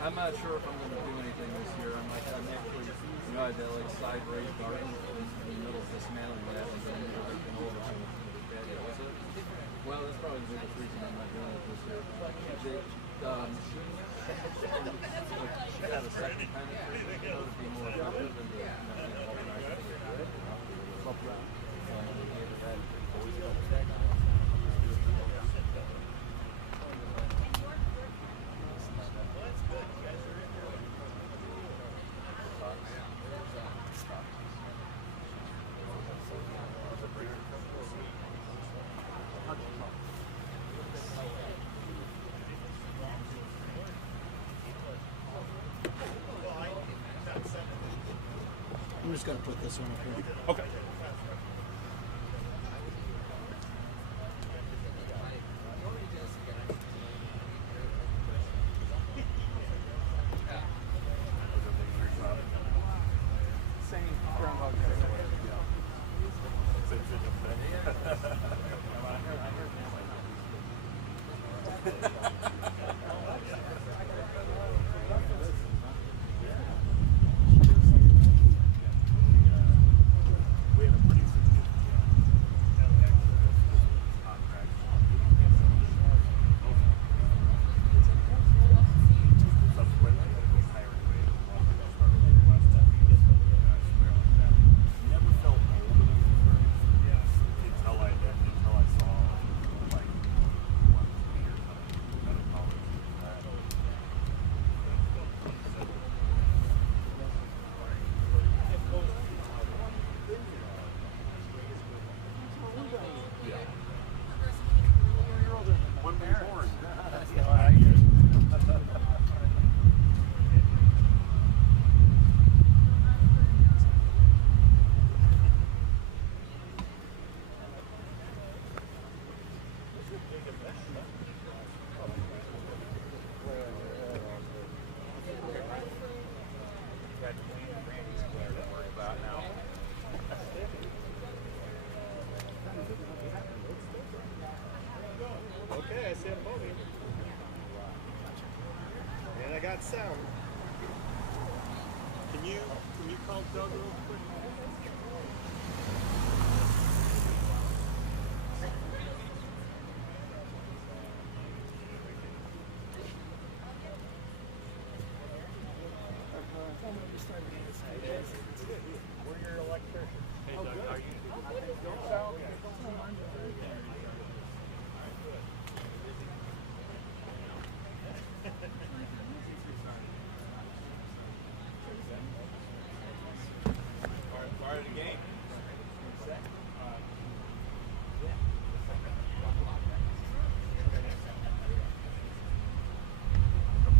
I'm not sure if I'm going to do anything this year. I'm actually, I had that like side raised garden in the middle of dismantling that, and then everything over to the patio. Well, that's probably the biggest reason I'm not doing it this year. She got a second penetrator, to be more effective and to organize it. I'm just going to put this one up here. Okay. Okay, I see a pony. And I got sound. Can you call Doug real quick? We're your electrician. Hey, Doug, how are you? Don't sound good. Part of the game.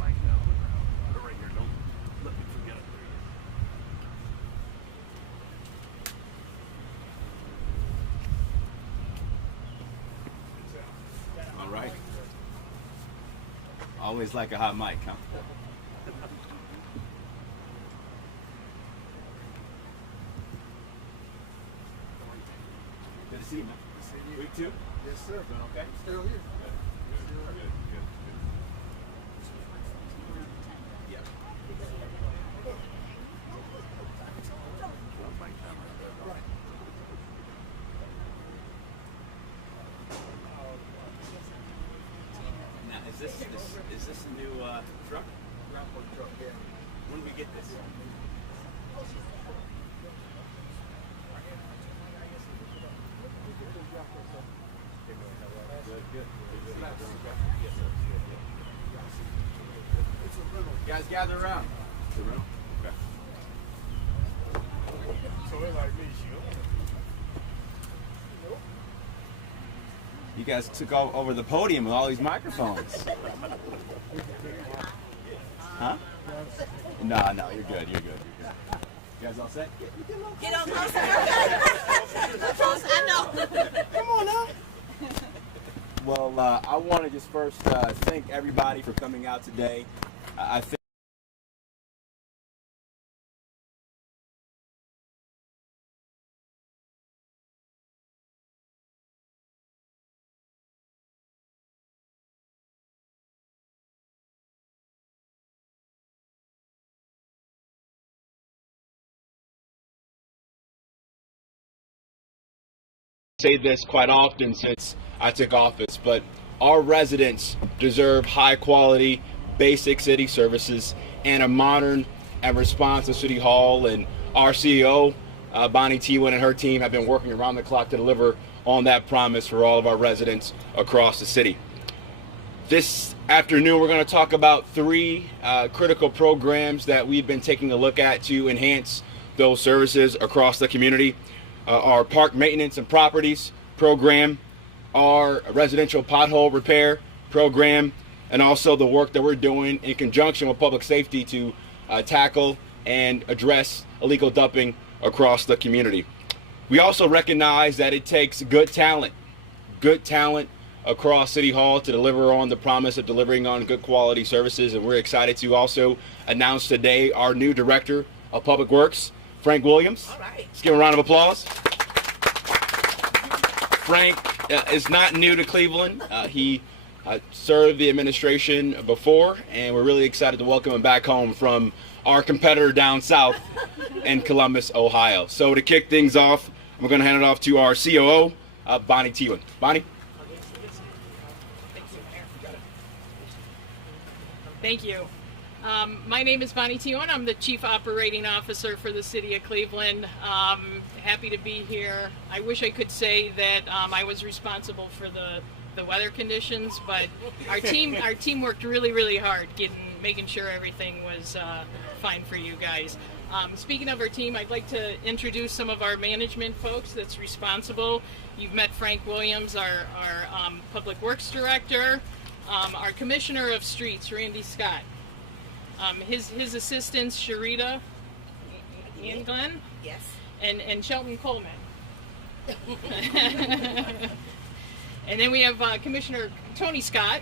Right here, don't let me forget it. All right. Always like a hot mic, huh? Good to see you, man. Good to see you. Week 2? Yes, sir. Doing okay? Still here. Good. Yeah. Now, is this a new truck? Truck, yeah. When do we get this? Good. Yes, sir. It's a rental. You guys gather around. It's a rental? Okay. So it like me, You guys took over the podium with all these microphones. Huh? No, you're good. You guys all set? Get on closer. I know. Come on now. Well, I want to just first thank everybody for coming out today. I think say this quite often since I took office, but our residents deserve high quality, basic city services and a modern and responsive city hall. And our CEO, Bonnie Tewin, and her team have been working around the clock to deliver on that promise for all of our residents across the city. This afternoon, we're going to talk about three critical programs that we've been taking a look at to enhance those services across the community. Our park maintenance and properties program, our residential pothole repair program, and also the work that we're doing in conjunction with public safety to tackle and address illegal dumping across the community. We also recognize that it takes good talent across City Hall to deliver on the promise of delivering on good quality services, and we're excited to also announce today our new Director of Public Works, Frank Williams. All right. Let's give him a round of applause. Frank is not new to Cleveland. He served the administration before, and we're really excited to welcome him back home from our competitor down south in Columbus, Ohio. So to kick things off, I'm going to hand it off to our COO, Bonnie Tewin. Bonnie? Thank you. My name is Bonnie Tewin. I'm the Chief Operating Officer for the City of Cleveland. Happy to be here. I wish I could say that I was responsible for the weather conditions, but our team worked really hard making sure everything was fine for you guys. Speaking of our team, I'd like to introduce some of our management folks that's responsible. You've met Frank Williams, our Public Works Director, our Commissioner of Streets, Randy Scott. His assistants, Sharita and Glenn, Yes. and Shelton Coleman. And then we have Commissioner Tony Scott.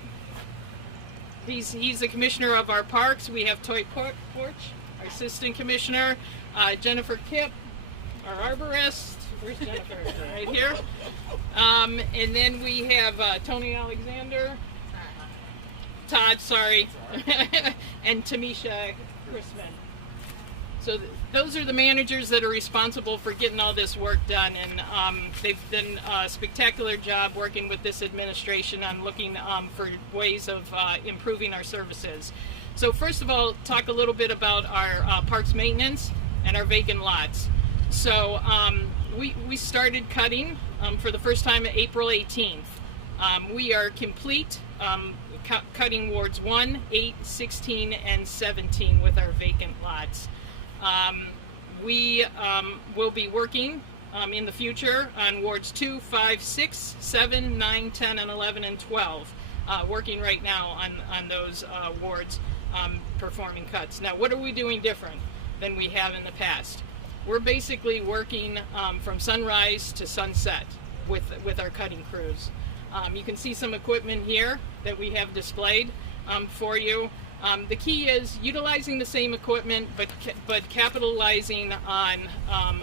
He's the commissioner of our parks. We have Toy Porch, our assistant commissioner. Jennifer Kipp, our arborist. Where's Jennifer? Right here. And then we have Tony Alexander. Todd, sorry, and Tamisha Chrisman. So those are the managers that are responsible for getting all this work done, and they've done a spectacular job working with this administration on looking for ways of improving our services. So first of all, talk a little bit about our parks maintenance and our vacant lots. So we started cutting for the first time April 18th. We are complete cutting wards 1, 8, 16, and 17 with our vacant lots. We will be working in the future on wards 2, 5, 6, 7, 9, 10, and 11, and 12. Working right now on those wards, performing cuts. Now, what are we doing different than we have in the past? We're basically working from sunrise to sunset with our cutting crews. You can see some equipment here that we have displayed for you. The key is utilizing the same equipment, but capitalizing on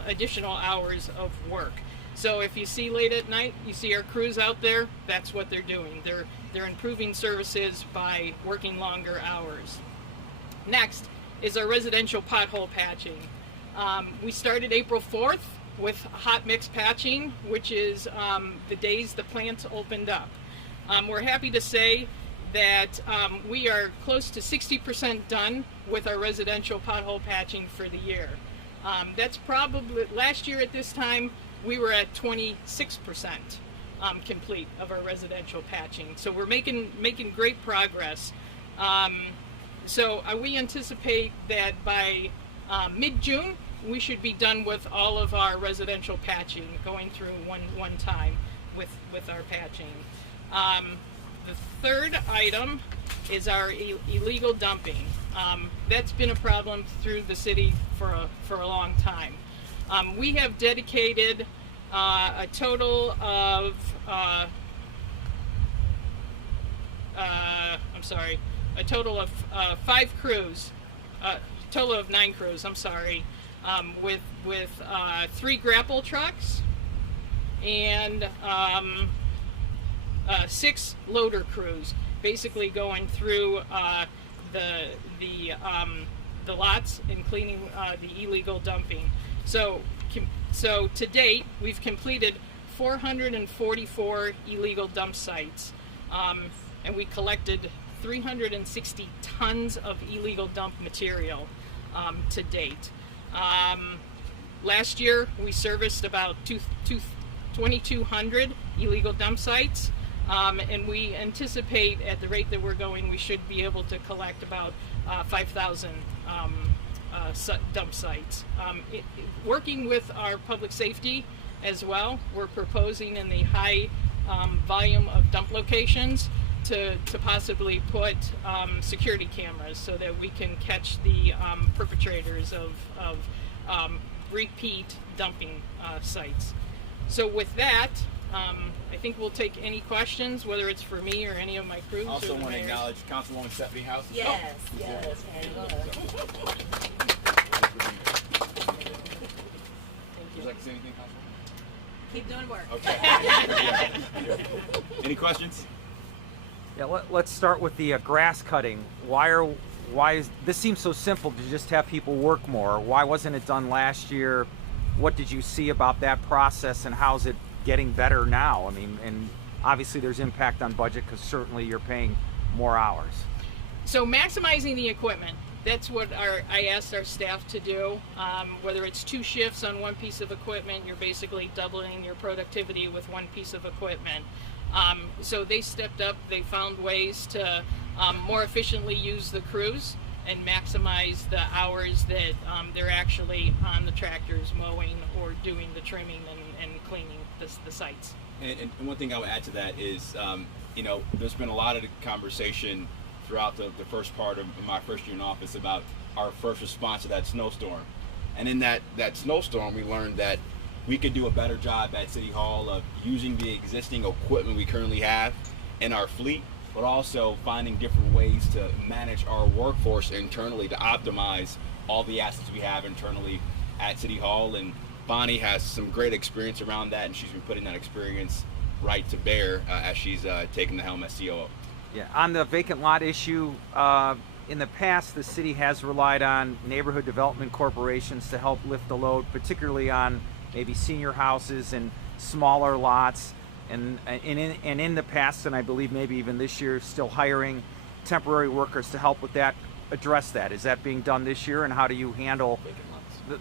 additional hours of work. So if you see late at night, you see our crews out there, that's what they're doing. They're improving services by working longer hours. Next is our residential pothole patching. We started April 4th with hot mix patching, which is the days the plants opened up. We're happy to say that we are close to 60% done with our residential pothole patching for the year. That's probably, last year at this time, we were at 26% complete of our residential patching. So we're making great progress. So we anticipate that by mid-June, we should be done with all of our residential patching, going through one time with our patching. The third item is our illegal dumping. That's been a problem through the city for a long time. We have dedicated a total of a total of 5 crews, total of 9 crews. I'm sorry. With 3 grapple trucks and 6 loader crews, basically going through the lots and cleaning the illegal dumping. So to date, we've completed 444 illegal dump sites, and we collected 360 tons of illegal dump material to date. Last year, we serviced about 2,200 illegal dump sites, and we anticipate, at the rate that we're going, we should be able to collect about 5,000 dump sites. Working with our public safety as well, we're proposing in the high volume of dump locations to possibly put security cameras so that we can catch the perpetrators of repeat dumping sites. So with that, I think we'll take any questions, whether it's for me or any of my crews. I also or the want to mayors. acknowledge Councilwoman Stephanie House. Yes, yes, hang on. Would you like to say anything, Councilwoman? Keep doing work. Okay. Any questions? Yeah, let's start with the grass cutting. Why is this seems so simple to just have people work more? Why wasn't it done last year? What did you see about that process, and how's it getting better now? I mean, and obviously there's impact on budget because certainly you're paying more hours. So maximizing the equipment, that's what I asked our staff to do. Whether it's 2 shifts on one piece of equipment, you're basically doubling your productivity with one piece of equipment. So they stepped up, they found ways to more efficiently use the crews and maximize the hours that they're actually on the tractors mowing or doing the trimming and cleaning the sites. And one thing I would add to that is, there's been a lot of conversation throughout the first part of my first year in office about our first response to that snowstorm. And in that snowstorm, we learned that we could do a better job at City Hall of using the existing equipment we currently have in our fleet, but also finding different ways to manage our workforce internally to optimize all the assets we have internally at City Hall. And Bonnie has some great experience around that, and she's been putting that experience right to bear as she's taking the helm as COO. Yeah, on the vacant lot issue, in the past the city has relied on neighborhood development corporations to help lift the load, particularly on maybe senior houses and smaller lots. And in the past, and I believe maybe even this year, still hiring temporary workers to help with that, address that. Is that being done this year, and how do you handle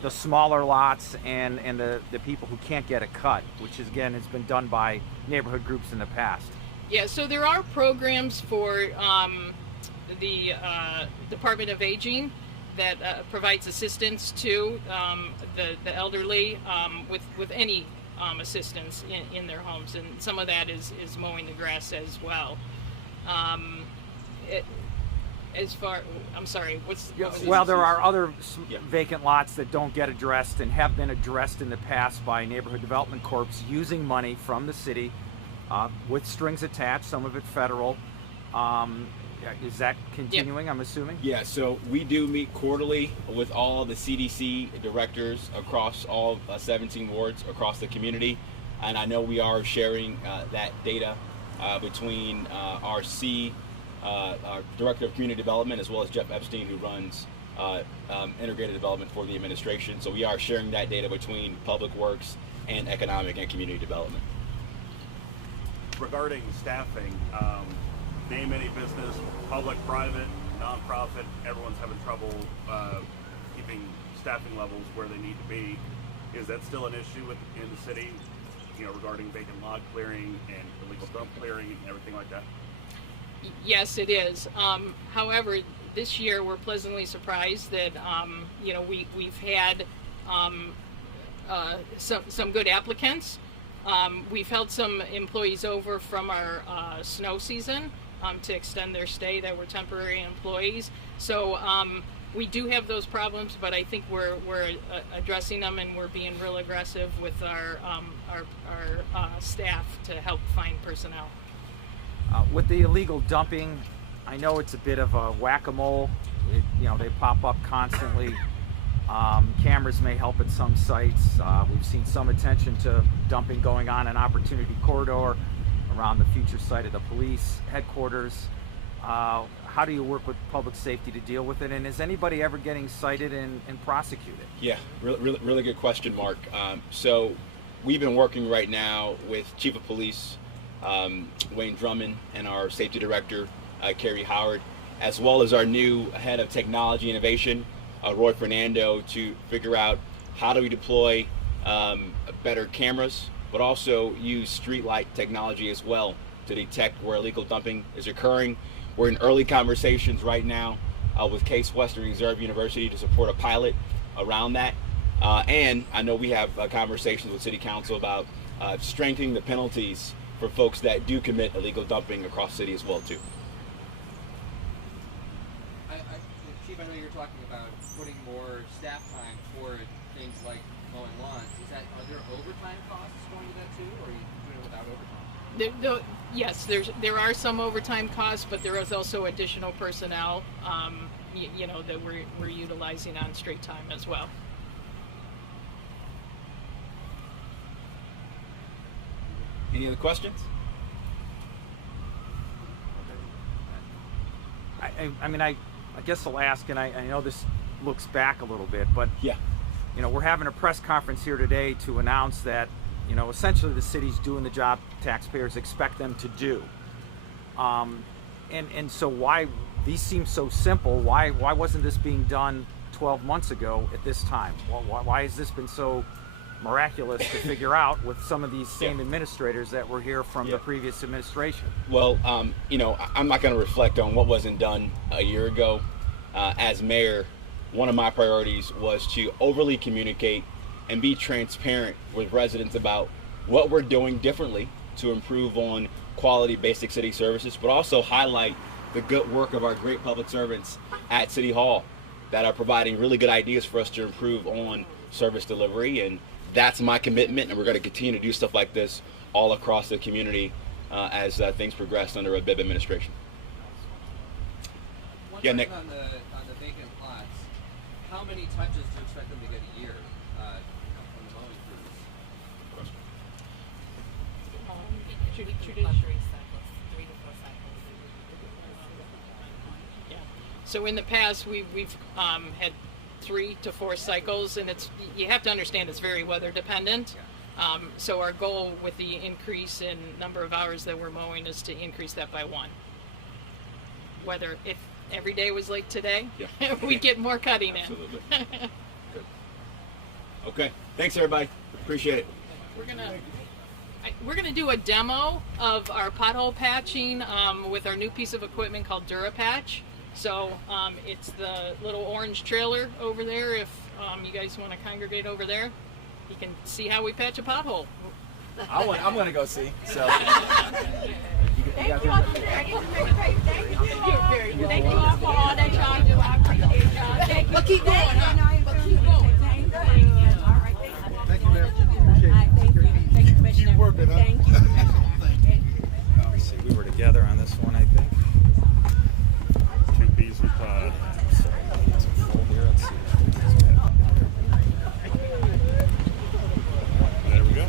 the smaller lots and the people who can't get a cut, which is, again, has been done by neighborhood groups in the past? Yeah, so there are programs for the Department of Aging that provides assistance to the elderly with any assistance in their homes, and some of that is mowing the grass as well. I'm sorry, well, there are other vacant lots that don't get addressed and have been addressed in the past by neighborhood development corps using money from the city with strings attached, some of it federal. Is that continuing, I'm assuming? Yeah, so we do meet quarterly with all the CDC directors across all 17 wards across the community, and I know we are sharing that data between our Director of Community Development, as well as Jeff Epstein, who runs integrated development for the administration. So we are sharing that data between Public Works and Economic and Community Development. Regarding staffing, name any business, public, private, nonprofit, everyone's having trouble keeping staffing levels where they need to be. Is that still an issue in the city, regarding vacant lot clearing and illegal dump clearing and everything like that? Yes, it is. However, this year we're pleasantly surprised that we've had some good applicants. We've held some employees over from our snow season to extend their stay that were temporary employees. So we do have those problems, but I think we're addressing them, and we're being real aggressive with our staff to help find personnel. With the illegal dumping, I know it's a bit of a whack-a-mole. They pop up constantly. Cameras may help at some sites. We've seen some attention to dumping going on in Opportunity Corridor around the future site of the police headquarters. How do you work with public safety to deal with it? And is anybody ever getting cited and prosecuted? Yeah, really good question, Mark. So we've been working right now with Chief of Police Wayne Drummond and our Safety Director Carrie Howard, as well as our new Head of Technology Innovation, Roy Fernando, to figure out how do we deploy better cameras, but also use street light technology as well to detect where illegal dumping is occurring. We're in early conversations right now with Case Western Reserve University to support a pilot around that. And I know we have conversations with City Council about strengthening the penalties for folks that do commit illegal dumping across the city as well too. Chief, I know you're talking about putting more staff time toward things like mowing lawns. Are there overtime costs going to that too, or are you doing it without overtime? Yes, there are some overtime costs, but there is also additional personnel, that we're utilizing on straight time as well. Any other questions? I guess I'll ask, and I know this looks back a little bit, but Yeah. we're having a press conference here today to announce that, essentially the city's doing the job taxpayers expect them to do. And so why, these seem so simple, why wasn't this being done 12 months ago at this time? Why has this been so miraculous to figure out with some of these same administrators that were here from the previous administration? Well, I'm not going to reflect on what wasn't done a year ago. As mayor, one of my priorities was to overly communicate and be transparent with residents about what we're doing differently to improve on quality basic city services, but also highlight the good work of our great public servants at City Hall that are providing really good ideas for us to improve on service delivery. And that's my commitment, and we're going to continue to do stuff like this all across the community as things progress under a Bibb administration. Yeah, Nick. On the vacant lots, how many touches do you expect them to get a year from the mowing crews? So in the past, we've had 3 to 4 cycles, and you have to understand it's very weather dependent. So our goal with the increase in number of hours that we're mowing is to increase that by 1. Whether if every day was like today, we'd get more cutting in. Absolutely. Good. Okay. Thanks, everybody. Appreciate it. We're gonna do a demo of our pothole patching with our new piece of equipment called DuraPatch. So it's the little orange trailer over there. If you guys want to congregate over there, you can see how we patch a pothole. I'm gonna go see. So. Thank you all for all that y'all do. I appreciate y'all. But keep going, huh? But keep going. Thank you, Mayor. Thank you, Commissioner. You work it, huh? Thank you. Let's see, we were together on this one, I think. 2 peas with Let's see. there we go.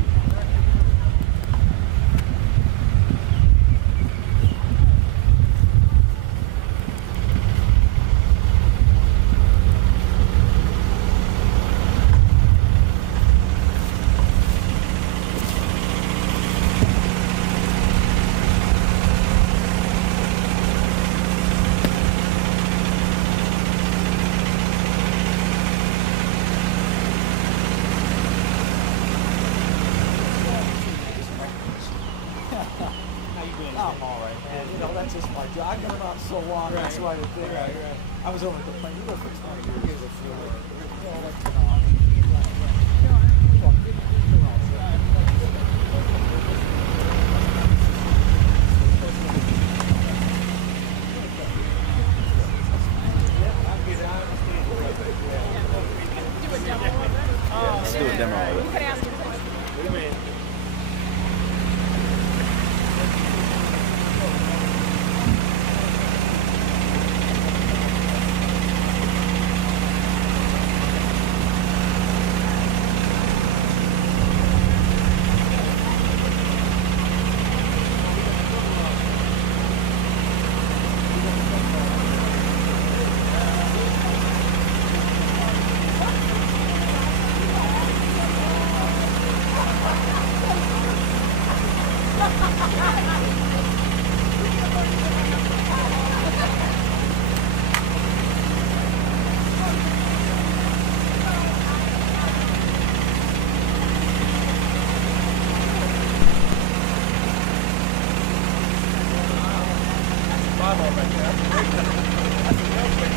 I'm all right, man. That's just my job. I've been around so long. That's why the thing. I was over at the plant. You were for 20 years. Let's do a demo of it. drama right there. That's a great That's a real great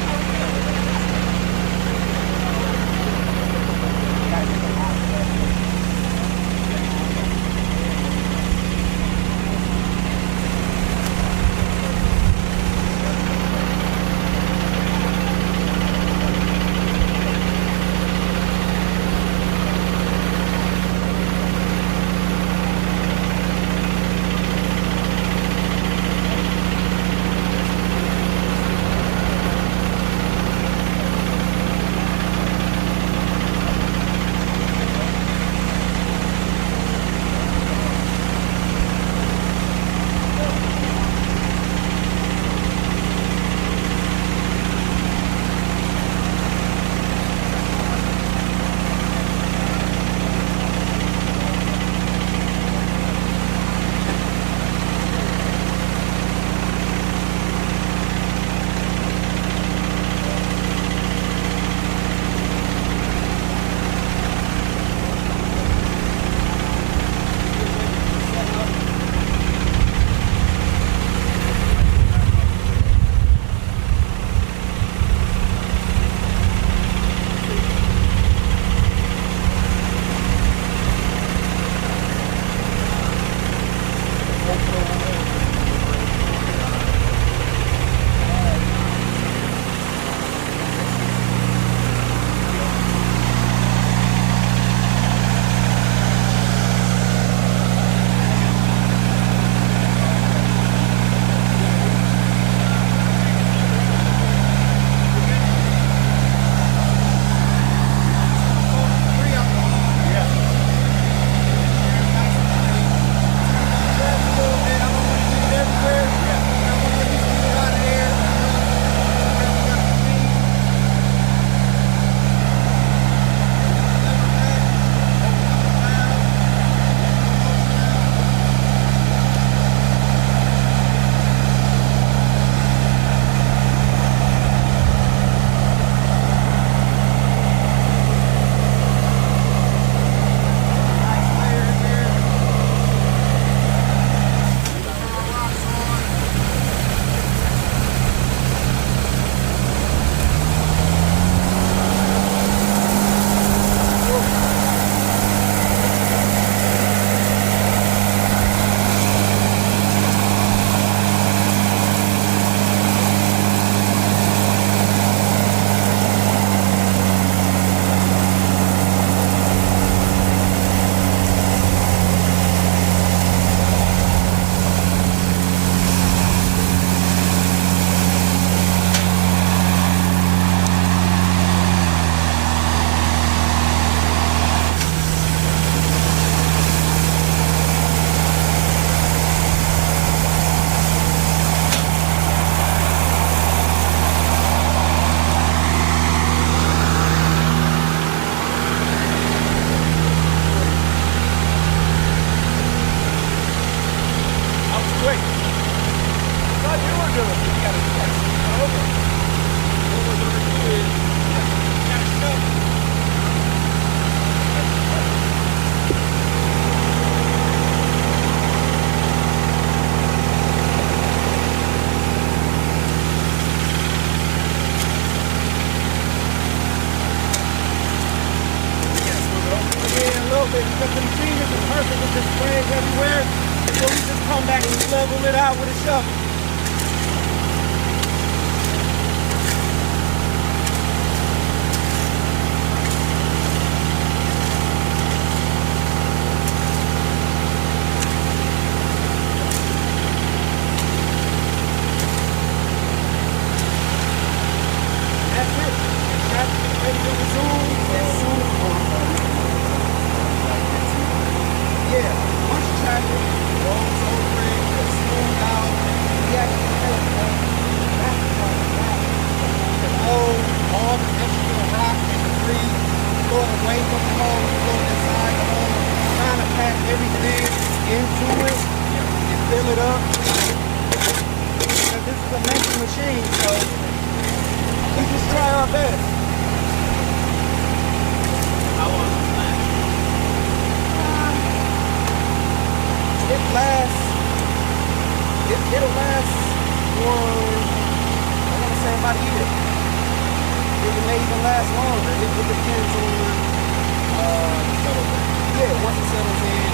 it because them fingers are perfect with the sprays everywhere. So we just come back and level it out with a shovel. That's it. Traffic is ready to resume as soon as possible. Yeah, once traffic rolls over it, it's smoothed out, we actually have all the extra rock and debris, throw it away from the hole, throw it inside the hole, trying to pack everything into it and fill it up. Because this is a messy machine, so we just try our best. How long does it last? It lasts, it'll last for not here. It may even last longer. It depends on, yeah, once it settles in,